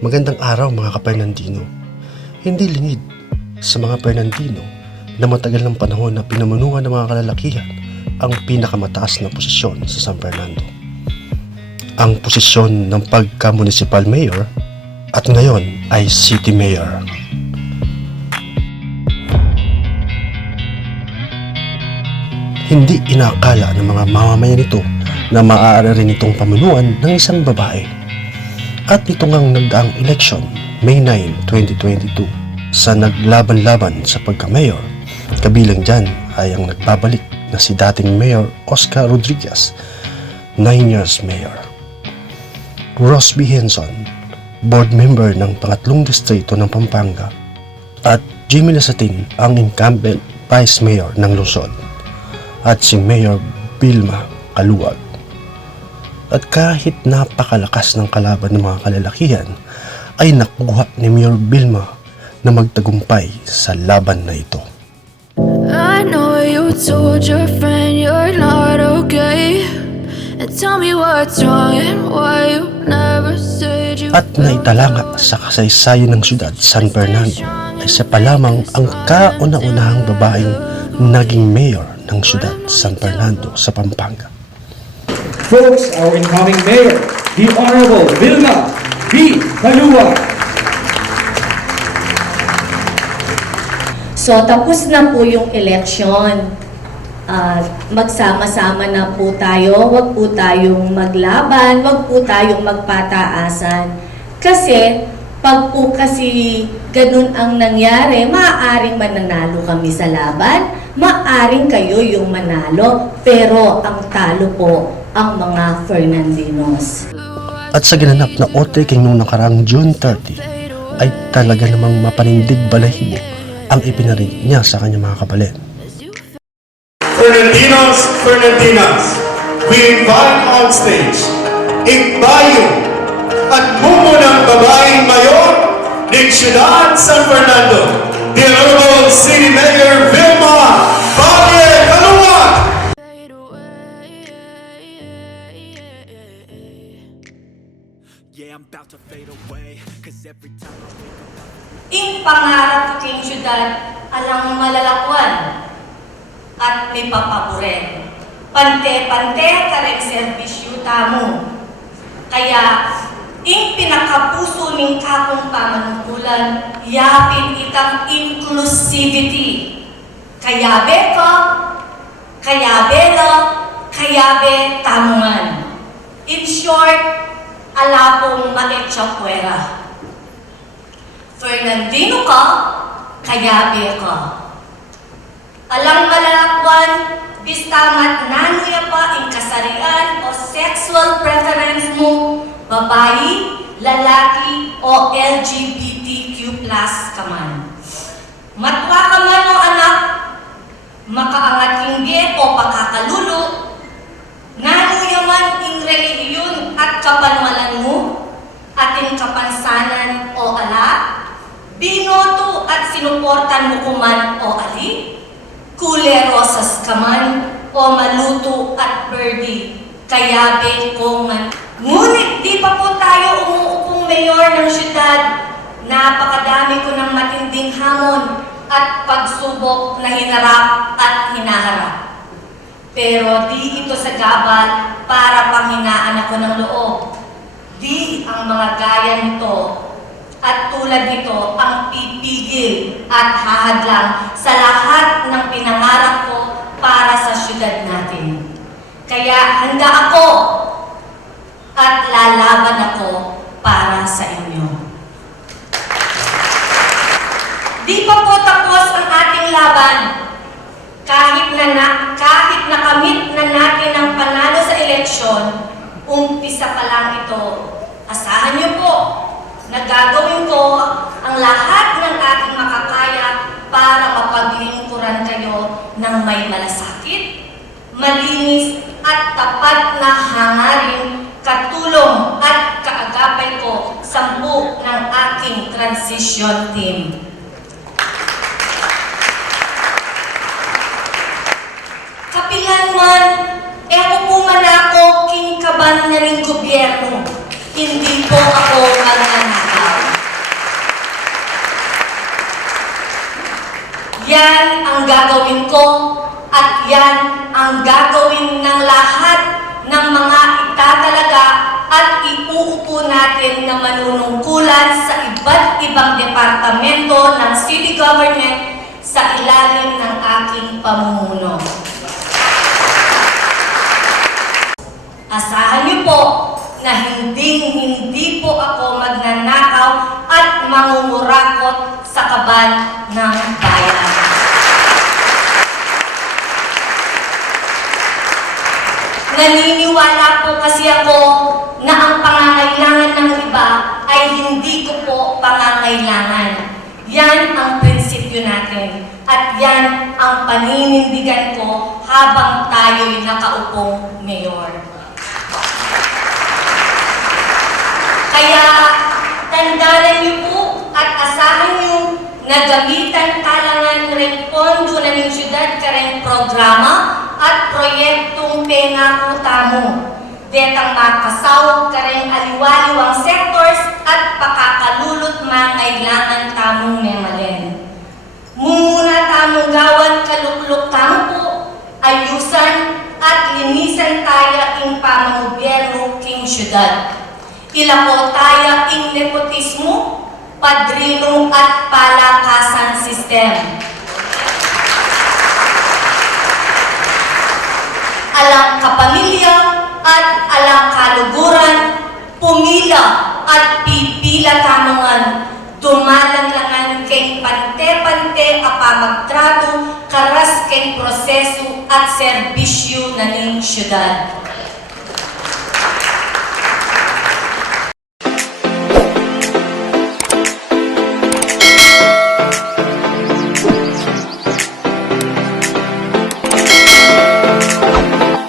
Magandang araw mga ka-Fernandino. Hindi lingid sa mga Fernandino na matagal ng panahon na pinamunuan ng mga kalalakihan ang pinakamataas na posisyon sa San Fernando. Ang posisyon ng pagka-municipal mayor at ngayon ay city mayor. Hindi inaakala ng mga mamamayan nito na maaari rin itong pamunuan ng isang babae. At ito ngang nagdaang eleksyon, May 9, 2022, sa naglaban-laban sa pagka-mayor, kabilang dyan ay ang nagbabalik na si dating Mayor Oscar Rodriguez, 9 years mayor. Ross B. Henson, board member ng pangatlong distrito ng Pampanga, at Jimmy Lasatin, ang incumbent vice mayor ng lungsod, at si Mayor Vilma Caluag. At kahit napakalakas ng kalaban ng mga kalalakihan, ay nakuha ni Mayor Vilma na magtagumpay sa laban na ito. I know you told your friend you're not okay, and tell me what's wrong and why you never said you. At naitalanga sa kasaysayan ng siyudad San Fernando ay siya pa lamang ang kauna-unahang babaeng naging mayor ng siyudad San Fernando sa Pampanga. Folks, our incoming mayor, the Honorable Vilma B. Caluag. So, tapos na po yung election. Magsama-sama na po tayo. Huwag po tayong maglaban. Huwag po tayong magpataasan. Kasi, pag po kasi ganun ang nangyari, maaaring mananalo kami sa laban. Maaaring kayo yung manalo. Pero, ang talo po ang mga Fernandinos. At sa ginanap na OTK noong nakaraang June 30, ay talaga namang mapanindig balahibo ang ipinarinig niya sa kanyang mga kapalit. Fernandinos, Fernandinas, we invite on stage Igbayo at mumo ng babaeng mayor ng Siyudad San Fernando, the Honorable City Mayor Vilma Valle Caluag. Yeah, I'm about to fade away, 'cause every time I wake up Ing pangarap king syudad alang malalakwan at may papaboren. Pante-pante ka rin serbisyo tamo. Kaya, ing pinakapuso ning kakong pamanungkulan, yapin itang inclusivity. Kayabe ko, kayabe lo, kayabe tamungan. In short, alapong maetsapuera. Fernandino ka, kayabe ka. Alang malalakwan, bistamat nanuya pa ang kasarian o sexual preference mo, babae, lalaki o LGBTQ+ ka man. Matwa ka man o anak, makaangat hindi o pakakalulo, nanuya man ang relihiyon at kapanwalan mo, ating kapansanan o ala, binoto at sinuportan mo kuman o ali, kulerosas ka man o maluto at birdie, kayabe ko man. Ngunit di pa po tayo umuupong mayor ng syudad, napakadami ko ng matinding hamon at pagsubok na hinarap at hinaharap. Pero di ito sa gabal para panghinaan ako ng loob. Di ang mga gaya nito at tulad nito ang pipigil at hahadlang sa lahat ng pinangarap ko para sa syudad natin. Kaya handa ako at lalaban ako para sa inyo. Di pa po tapos ang ating laban. Kahit nakamit na natin ang panalo sa eleksyon, umpisa pa lang ito. Asahan niyo po na gagawin ko ang lahat ng aking makakaya para mapaglingkuran kayo ng may malasakit, malinis at tapat na hangarin, katulong at kaagapay ko sa buo ng aking transition team. Kapilan man, upo man ako na rin gobyerno. Hindi po ako magnanakaw. Yan ang gagawin ko at yan ang gagawin ng lahat ng mga itatalaga at iuupo natin na manunungkulan sa iba't ibang departamento ng city government sa ilalim ng aking pamumuno. Asahan niyo po na hindi po ako magnanakaw at mangungurakot sa kaban ng bayan. Naniniwala po kasi ako na ang pangangailangan ng iba ay hindi ko po pangangailangan. Yan ang prinsipyo natin at yan ang paninindigan ko habang tayo'y nakaupong mayor. Kaya tandaan niyo po at asahan niyo na gamitan talangan rin pondo na ng syudad kareng programa at proyektong pengako tamo. Detang makasawag kareng aliwaliwang sectors at pakakalulot mangailangan tamong memalen. Mumuna tamong gawan kaluklok tamo po, ayusan at linisan tayo ing pamagobyerno king syudad. Ilako tayo ing nepotismo, padrino at palakasan sistem. Alang kapamilya at alang kaluguran, pumila at pipila tamongan, dumalanlangan kay pante-pante apamagtrato, karas kay proseso at serbisyo na ning syudad.